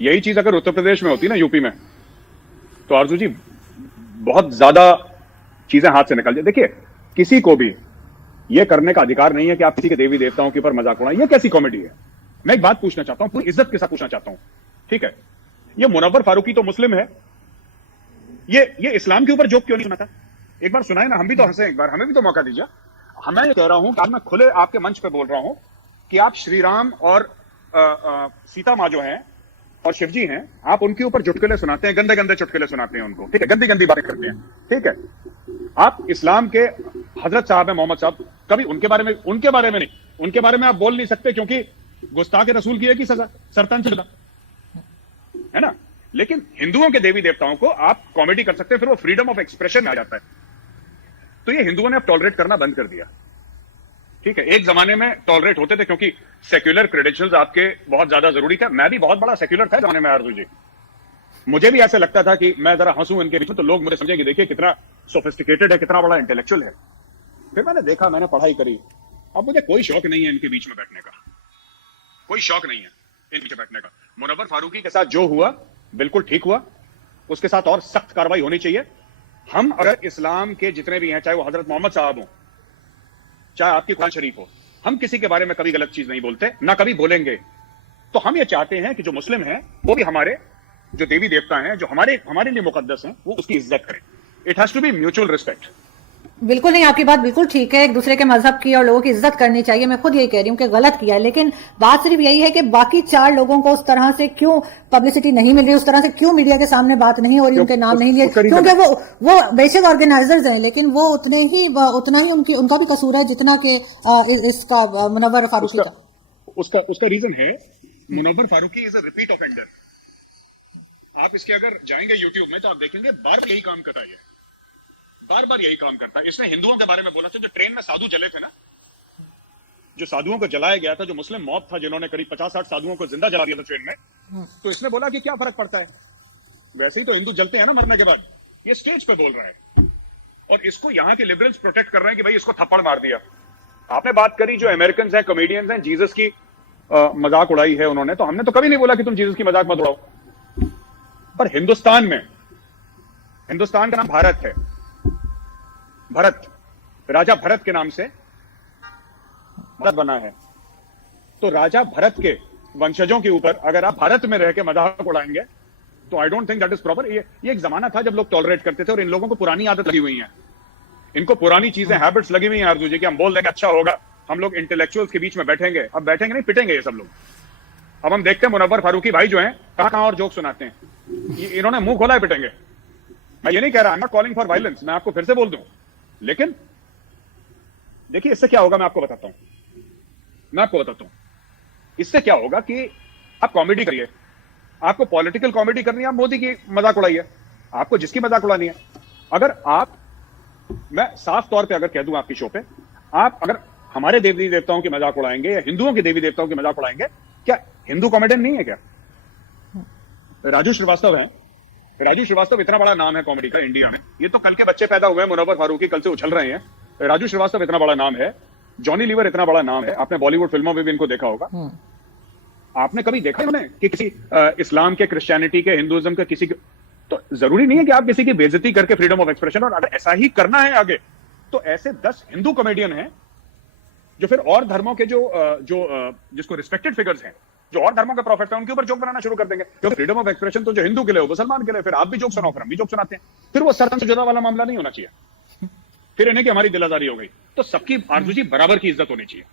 यही चीज अगर उत्तर प्रदेश में होती ना, यूपी में, तो आरजू जी बहुत ज्यादा चीजें हाथ से निकल जाए। देखिए, किसी को भी यह करने का अधिकार नहीं है कि आप किसी के देवी देवताओं के ऊपर मजाक उड़ाएं। यह कैसी कॉमेडी है? मैं एक बात पूछना चाहता हूं, पूरी इज्जत के साथ पूछना चाहता हूं, ठीक है, ये मुनव्वर फारूकी तो मुस्लिम है, ये इस्लाम के ऊपर जोक क्यों नहीं सुनाता? एक बार सुनाए ना, हम भी तो हंसे, एक बार हमें भी तो मौका दीजिए। मैं ये कह रहा हूं कि आज मैं खुले आपके मंच पे बोल रहा हूं कि आप श्री राम और सीता माँ जो हैं और शिव जी हैं, आप उनके ऊपर चुटकुले सुनाते हैं, गंदे गंदे चुटकुले सुनाते हैं उनको, ठीक है, गंदी गंदी बातें करते हैं, ठीक है। आप इस्लाम के हजरत साहब हैं, मोहम्मद साहब, कभी उनके बारे में नहीं, उनके बारे में आप बोल नहीं सकते, क्योंकि गुस्ताख रसूल की एक ही सजा, सरतान सजा, है ना। लेकिन हिंदुओं के देवी देवताओं को आप कॉमेडी कर सकते हैं, फिर वो फ्रीडम ऑफ एक्सप्रेशन में आ जाता है। तो ये हिंदुओं ने अब टॉलरेट करना बंद कर दिया, ठीक है। एक जमाने में टॉलरेट होते थे, क्योंकि सेक्युलर क्रेडेंशियल्स आपके बहुत ज्यादा जरूरी थे। मैं भी बहुत बड़ा सेक्युलर था जमाने में आरजू जी, मुझे भी ऐसे लगता था कि मैं जरा हंसूं इनके बीच में तो लोग मुझे समझेंगे, देखिए कितना सोफिस्टिकेटेड है, कितना बड़ा इंटेलेक्चुअल है। फिर मैंने देखा, मैंने पढ़ाई करी, अब मुझे कोई शौक नहीं है इनके बीच में बैठने का, कोई शौक नहीं है इनके बीच में बैठने का। मुनव्वर फारूकी के साथ जो हुआ बिल्कुल ठीक हुआ, उसके साथ और सख्त कार्रवाई होनी चाहिए। हम अगर इस्लाम के जितने भी हैं, चाहे वो हजरत मोहम्मद साहब हो, चाहे आपकी कुरान शरीफ हो, हम किसी के बारे में कभी गलत चीज नहीं बोलते, ना कभी बोलेंगे। तो हम ये चाहते हैं कि जो मुस्लिम हैं वो भी हमारे जो देवी देवता हैं, जो हमारे लिए मुकद्दस हैं, वो उसकी इज्जत करें। It has to be mutual respect. बिल्कुल नहीं, आपकी बात बिल्कुल ठीक है, एक दूसरे के मजहब की और लोगों की इज्जत करनी चाहिए। मैं खुद यही कह रही हूँ कि गलत किया है, लेकिन बात सिर्फ यही है कि बाकी 4 लोगों को उस तरह से क्यों पब्लिसिटी नहीं मिल रही, उस तरह से क्यों मीडिया के सामने बात नहीं हो रही, उनके नाम नहीं लिए, क्योंकि वो बेसिक ऑर्गेनाइजर्स हैं, लेकिन वो उतना ही उनका भी कसूर है जितना कि इसका मुनव्वर फारूकी का। उसका रीजन है, Munawar Faruqui is a repeat offender. आप इसके अगर जाएंगे यूट्यूब में तो आप देखेंगे बार यही काम करता है, बार बार यही काम करता है। इसने हिंदुओं के बारे में बोला था, जो ट्रेन में साधु जले थे ना, जो साधुओं को जलाया गया था, जो मुस्लिम मॉब था जिन्होंने करीब 50-60 साधुओं को जिंदा जला दिया था ट्रेन में, तो इसने बोला कि क्या फर्क पड़ता है, वैसे ही तो हिंदू जलते हैं ना मरने के बाद। ये स्टेज पे बोल रहा है और इसको यहाँ के लिबरल्स प्रोटेक्ट कर रहे हैं कि भाई इसको थप्पड़ मार दिया। आपने बात करी जो अमेरिकन है, कॉमेडियंस हैं, जीसस की मजाक उड़ाई है उन्होंने, तो हमने तो कभी नहीं बोला कि तुम जीसस की मजाक मत उड़ाओ। पर हिंदुस्तान का नाम भारत है, भरत, राजा भरत के नाम से भारत बना है। तो राजा भरत के वंशजों के ऊपर अगर आप भारत में रह के मजाक उड़ाएंगे तो I don't think that is proper. ये एक जमाना था जब लोग टॉलरेट करते थे, और इन लोगों को पुरानी आदत लगी हुई है, इनको पुरानी चीजें, हैबिट्स लगी हुई हैं आरजू जी, कि हम बोल देंगे अच्छा होगा, हम लोग इंटेलेक्चुअल्स के बीच में बैठेंगे। अब बैठेंगे नहीं, पिटेंगे ये सब लोग। अब हम देखते हैं मुनव्वर फारूकी भाई जो हैं कहां और जोक सुनाते हैं। इन्होंने मुंह खोला है, पिटेंगे। मैं ये नहीं कह रहा, I am not calling for violence, मैं आपको फिर से बोल दूं, लेकिन देखिए इससे क्या होगा, मैं आपको बताता हूं। इससे क्या होगा कि आप कॉमेडी करिए, आपको पॉलिटिकल कॉमेडी करनी है, आप मोदी की मजाक उड़ाइए, आपको जिसकी मजाक उड़ानी है। अगर आप, मैं साफ तौर पे अगर कह दूं आपकी शो पे, आप अगर हमारे देवी देवताओं की मजाक उड़ाएंगे या हिंदुओं के देवी देवताओं की मजाक उड़ाएंगे, क्या हिंदू कॉमेडियन नहीं है क्या? राजू श्रीवास्तव है, राजू श्रीवास्तव इतना बड़ा नाम है कॉमेडी का इंडिया में। ये तो कल के बच्चे पैदा हुए हैं, मुनव्वर फारूकी कल से उछल रहे हैं। राजू श्रीवास्तव इतना बड़ा नाम है, जॉनी लीवर इतना बड़ा नाम है, आपने बॉलीवुड फिल्मों में भी इनको देखा होगा। आपने कभी देखा है उन्हें कि किसी इस्लाम के, क्रिश्चियनिटी के, हिंदुइज्म के किसी के, तो जरूरी नहीं है कि आप किसी की बेइज्जती करके फ्रीडम ऑफ एक्सप्रेशन, और अगर ऐसा ही करना है आगे तो ऐसे 10 हिंदू कॉमेडियन हैं जो फिर और धर्मों के जिसको रिस्पेक्टेड फिगर्स हैं, जो और धर्मों के प्रॉफिट हैं, उनके ऊपर जोक बनाना शुरू कर देंगे। क्योंकि फ्रीडम ऑफ एक्सप्रेशन तो जो हिंदू के लिए हो, मुसलमान के लिए, फिर आप भी जोक सुनाओ, फिर हम भी जोक सुनाते हैं। फिर वो सरहद से जुदा वाला मामला नहीं होना चाहिए, फिर इन्हें कि हमारी दिलाजारी हो गई। तो सबकी आरजू जी बराबर की इज्जत होनी चाहिए,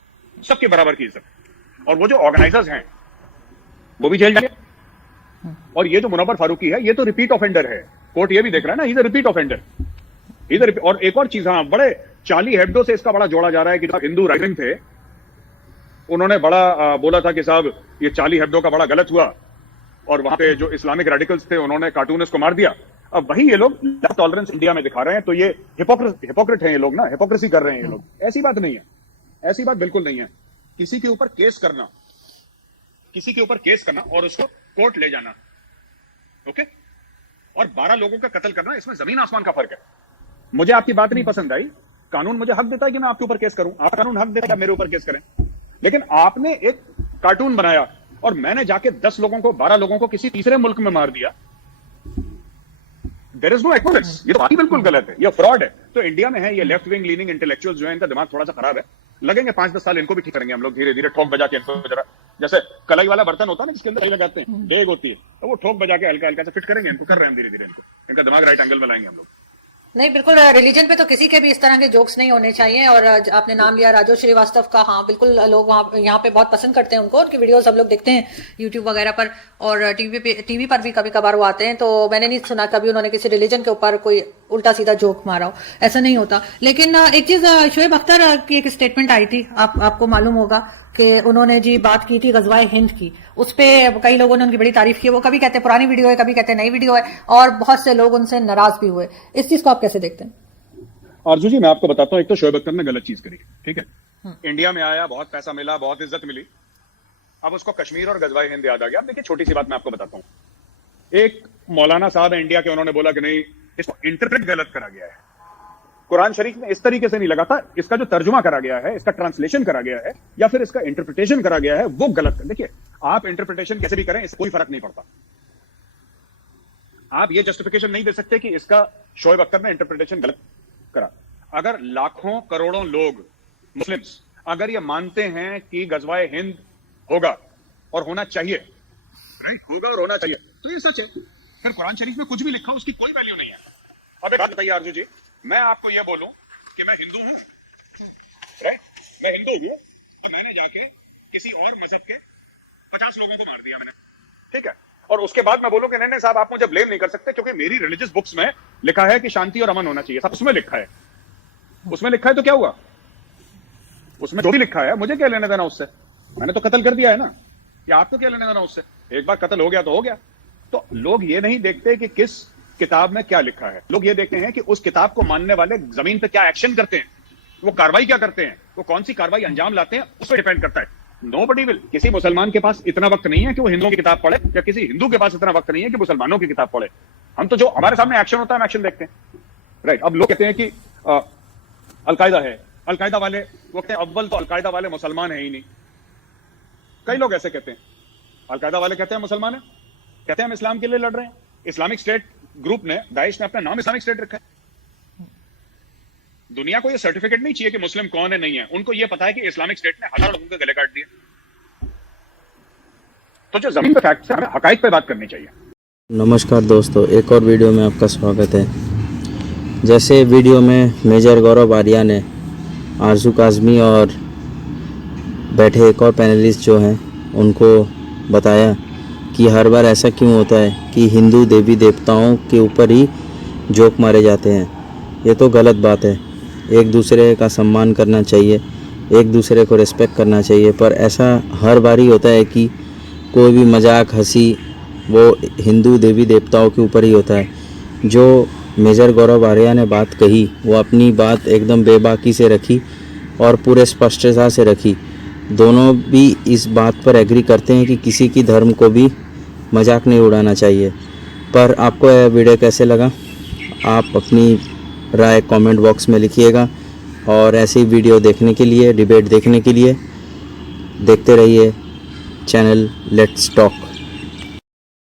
सबके बराबर की इज्जत। और वो जो ऑर्गेनाइजर्स हैं वो भी जेल जाएंगे। और ये जो मुनव्वर फारूकी है, ये तो रिपीट ऑफेंडर है, कोर्ट ये भी देख रहा है ना, इज अ रिपीट ऑफेंडर इधर। और एक और चीज, हाँ, बड़े चार्ली हेब्डो से इसका बड़ा जोड़ा जा रहा है कि हिंदू राइटिंग थे, उन्होंने बड़ा बोला था कि साहब ये चार्ली हेब्डो का बड़ा गलत हुआ, और वहां पे जो इस्लामिक रेडिकल्स थे उन्होंने कार्टूनिस्ट को मार दिया। अब वही ये लोग टॉलरेंस इंडिया में दिखा रहे हैं, तो ये हिपोक्रेट हैं ये लोग ना, हिपोक्रेसी कर रहे हैं ये लोग। ऐसी बात नहीं है, ऐसी बात बिल्कुल नहीं है। किसी के ऊपर केस करना, और उसको कोर्ट ले जाना, ओके, और 12 लोगों का कत्ल करना, इसमें जमीन आसमान का फर्क है। मुझे आपकी बात नहीं पसंद आई, कानून मुझे हक देता है कि मैं आपके ऊपर केस करूं, आप कानून हक देता है मेरे ऊपर केस करें, लेकिन आपने एक कार्टून बनाया और मैंने जाके 10 लोगों को 12 लोगों को किसी तीसरे मुल्क में मार दिया, देयर इज नो एक्विवेलेंस। ये तो बात ही बिल्कुल गलत है, ये फ्रॉड है। तो इंडिया में है ये लेफ्ट विंग लीनिंग इंटेलेक्चुअल्स जो है, इनका दिमाग थोड़ा सा खराब है। लगेंगे 5-10 साल, इनको भी ठीक करेंगे हम लोग धीरे धीरे, ठोक बजा के इनको जरा, जैसे कलाई वाला बर्तन होता है ना जिसके अंदर लगाते हैं, डेग होती है, तो वो ठोक बजा के हल्का हल्का से फिट करेंगे इनको, कर रहे हैं धीरे धीरे इनको, इनका दिमाग राइट एंगल में लाएंगे हम लोग। नहीं, बिल्कुल रिलीजन पे तो किसी के भी इस तरह के जोक्स नहीं होने चाहिए। और आपने नाम लिया राजू श्रीवास्तव का, हाँ बिल्कुल, लोग वहाँ यहाँ पे बहुत पसंद करते हैं उनको, उनकी वीडियोस हम लोग देखते हैं यूट्यूब वगैरह पर, और टीवी पर भी कभी कभार वो आते हैं। तो मैंने नहीं सुना कभी उन्होंने किसी रिलीजन के ऊपर कोई उल्टा सीधा जोक मारा हो, ऐसा नहीं होता। लेकिन एक चीज, शोएब अख्तर की एक स्टेटमेंट आई थी, आपको मालूम होगा कि उन्होंने जी बात की थी गजवाए हिंद की, उस पे कई लोगों ने उनकी बड़ी तारीफ की। वो कभी कहते हैं पुरानी वीडियो है, कभी कहते हैं नई वीडियो है, और बहुत से लोग उनसे नाराज भी हुए। इस चीज को आप कैसे देखते हैं? आरजू जी, मैं आपको बताता हूं, एक तो शोएब अख्तर ने गलत चीज करी, ठीक है। इंडिया में आया, बहुत पैसा मिला, बहुत इज्जत मिली, अब उसको कश्मीर और गजवाए हिंद याद आ गया। अब देखिए, छोटी सी बात मैं आपको बताता हूं, एक मौलाना साहब है इंडिया के, उन्होंने बोला कि नहीं, इसको इंटरप्रेट गलत करा गया है, कुरान शरीफ में इस तरीके से नहीं लगा था, इसका जो तर्जुमा करा गया है, इसका ट्रांसलेशन करा गया है, या फिर इसका इंटरप्रिटेशन करा गया है, वो गलत है। देखिए, आप इंटरप्रिटेशन कैसे भी करें, इससे कोई फर्क नहीं पड़ता। आप ये जस्टिफिकेशन नहीं दे सकते कि इसका शोएब अख्तर ने इंटरप्रिटेशन गलत करा। अगर लाखों करोड़ों लोग मुस्लिम्स अगर ये मानते हैं कि गजवाए हिंद होगा और होना चाहिए, राइट, होगा और होना चाहिए, तो ये सच है। फिर कुरान शरीफ में कुछ भी लिखा हो उसकी कोई वैल्यू नहीं है। अब एक बात बताइए आरजू जी, मैं आपको यह बोलूं कि मैं हिंदू हूं, राइट, मैं हिंदू हूं, और मैंने जाके किसी और मजहब के 50 लोगों को मार दिया मैंने, ठीक है, और उसके बाद मैं बोलूं कि नहीं नहीं साहब, आप मुझे ब्लेम नहीं कर सकते क्योंकि मेरी रिलीजियस बुक्स में लिखा है कि शांति और अमन होना चाहिए, सब उसमें लिखा है, उसमें लिखा है, तो क्या हुआ, उसमें जो भी लिखा है मुझे क्या लेने देना उससे, मैंने तो कत्ल कर दिया है ना, या आपको क्या लेने देना उससे, एक बार कत्ल हो गया तो हो गया। तो लोग ये नहीं देखते कि किस किताब में क्या लिखा है, लोग ये देखते हैं कि उस किताब को मानने वाले जमीन पे क्या एक्शन करते हैं, वो कार्रवाई क्या करते हैं, वो कौन सी कार्रवाई अंजाम लाते हैं, उस पर डिपेंड करता है। नोबडी विल, किसी मुसलमान के पास इतना वक्त नहीं है कि वो हिंदुओं की किताब पढ़े, या किसी हिंदू के पास इतना वक्त नहीं है कि मुसलमानों की किताब पढ़े। हम तो जो हमारे सामने एक्शन होता है हम एक्शन देखते हैं, राइट। अब लोग कहते हैं कि अलकायदा है, अलकायदा वाले, वो कहते हैं अव्वल तो अलकायदा वाले मुसलमान है ही नहीं, कई लोग ऐसे कहते हैं। अलकायदा वाले कहते हैं मुसलमान है, कहते हैं हम इस्लाम के लिए लड़ रहे हैं, इस्लामिक स्टेट ग्रुप ने, दाइश ने अपना नाम इस्लामिक स्टेट रखा है। दुनिया को ये सर्टिफिकेट नहीं चाहिए कि मुस्लिम कौन है नहीं है, उनको ये पता है कि इस्लामिक स्टेट ने हजारों लोगों के गले काट दिए। तो जो जमीन पे फैक्ट्स है, हमें हकाइक पे बात करनी चाहिए। नमस्कार दोस्तों, एक और वीडियो में आपका स्वागत है। जैसे वीडियो में मेजर गौरव आर्या ने आरजू काज़मी और बैठे एक और पैनलिस्ट जो हैं उनको बताया कि हर बार ऐसा क्यों होता है कि हिंदू देवी देवताओं के ऊपर ही जोक मारे जाते हैं। ये तो गलत बात है, एक दूसरे का सम्मान करना चाहिए, एक दूसरे को रिस्पेक्ट करना चाहिए, पर ऐसा हर बार ही होता है कि कोई भी मजाक हंसी वो हिंदू देवी देवताओं के ऊपर ही होता है। जो मेजर गौरव आर्या ने बात कही वो अपनी बात एकदम बेबाकी से रखी और पूरे स्पष्टता से रखी। दोनों भी इस बात पर एग्री करते हैं कि किसी की धर्म को भी मजाक नहीं उड़ाना चाहिए। पर आपको यह वीडियो कैसे लगा, आप अपनी राय कमेंट बॉक्स में लिखिएगा, और ऐसी वीडियो देखने के लिए, डिबेट देखने के लिए देखते रहिए चैनल लेट्स टॉक।